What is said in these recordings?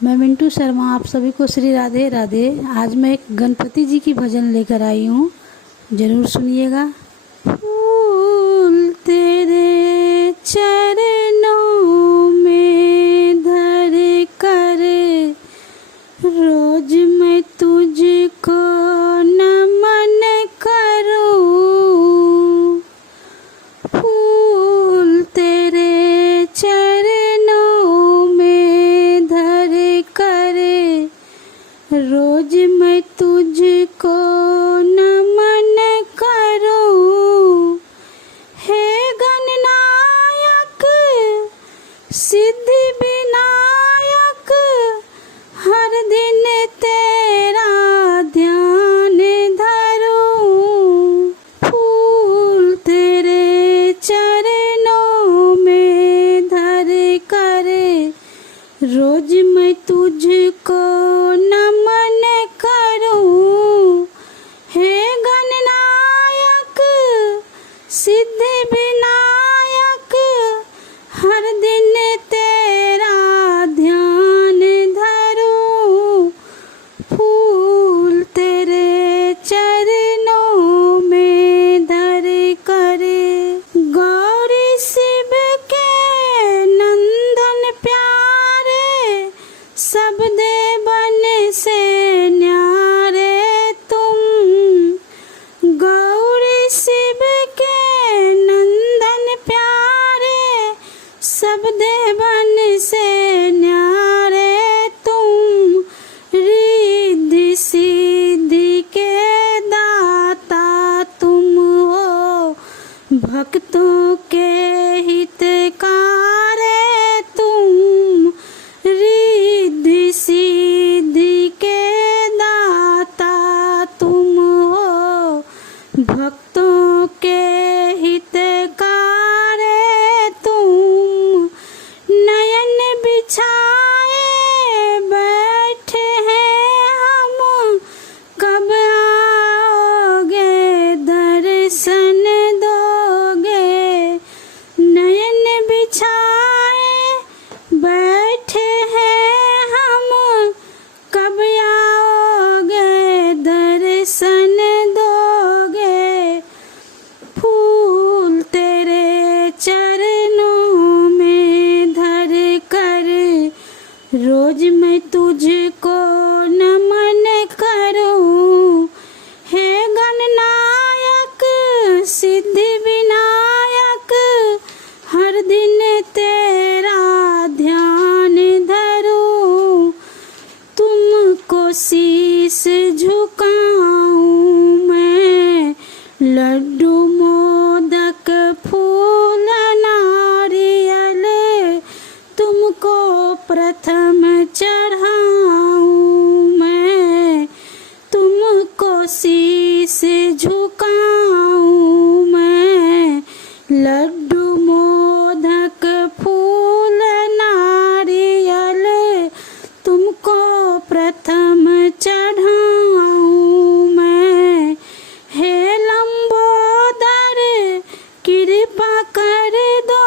मैं मिंटू शर्मा आप सभी को श्री राधे राधे। आज मैं एक गणपति जी की भजन लेकर आई हूँ, जरूर सुनिएगा। फूल तेरे चरणों में धर कर रोज मैं तुझको नमन करूं। फूल तेरे चरणों में धर कर रोज मैं तुझको नमन करूं। हे गणनायक सिद्धि विनायक हर दिन तेरा ध्यान धरूं। फूल तेरे चरणों में धर कर रोज मैं तुझको नमन करूं। हे गणनायक सिद्धि विनायक हर दिन तेरा ध्यान धरूं। फूल तेरे चरणों में धर कर गौरी शिव के नंदन प्यारे सब देवन से न्यारे तुम। गौरी शिव के नंदन प्यारे सब देवन से न्यारे तुम। रिद्धि सिद्धि के दाता तुम हो, भक्तों के हितकारे तुम। रिद्धि सिद्धि के दाता तुम हो, भक्तों के हितकारे तुम। नयन बिछाए बैठे हैं हम, कब आओगे दर्शन दोगे। नयन बिछाए बैठे हैं हम, कब आओगे दर्शन दोगे। फूल तेरे चरणों में धर कर रोज मैं तुझको नमन करूं। हे गणनायक सिद्धि विनायक हर दिन तेरा ध्यान धरूं। तुमको शीश झुकाऊं मैं, लड्डू मोदक फूल नारियल तुमको प्रथम चढ़ाऊं मैं। तुमको शीश झुकाऊं मैं, लड्डू मोदक फूल नारियल तुमको प्रथम चढ़ाऊं मैं। हे लंबोदर कृपा कर दो,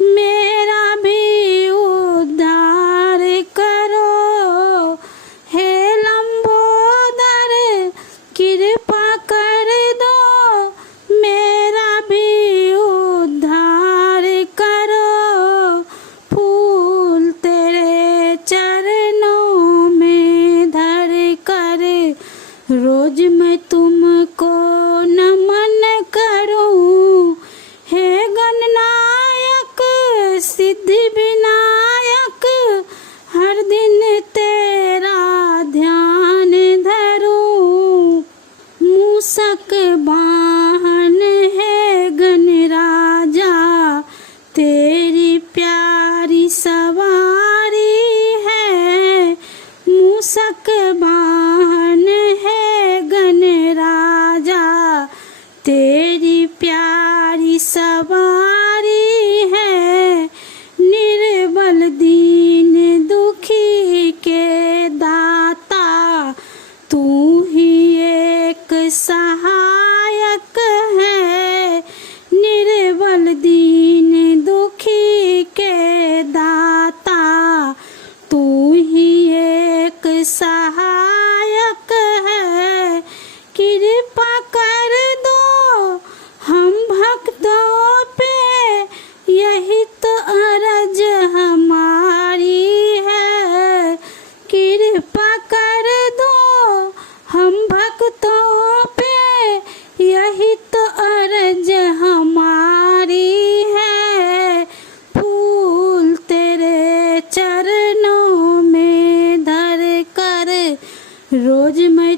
मेरा भी उद्धार करो। हे लंबोदर कृपा कर दो, मेरा भी उद्धार करो। फूल तेरे चरणों में धर कर रोज मैं तुमको नमन करूं। हे गणनायक सिद्धि विनायक हर दिन तेरा ध्यान धरूं। मूषक वाहन है गणराजा तेरी प्यारी सवारी है। मूषक वाहन है गणराजा तेरी प्यारी सवारी है। निर्बल दीन दुखी के दाता तू ही एक सहायक है। निर्बल दीन दुखी के दाता तू ही सहायक है। कृपा कर दो हम भक्तों पे, यही तो अर्ज हमारी है। कृपा कर दो हम भक्तों पे, यही तो अर्ज हमारी है। फूल तेरे चरणों में धर कर रोज मैं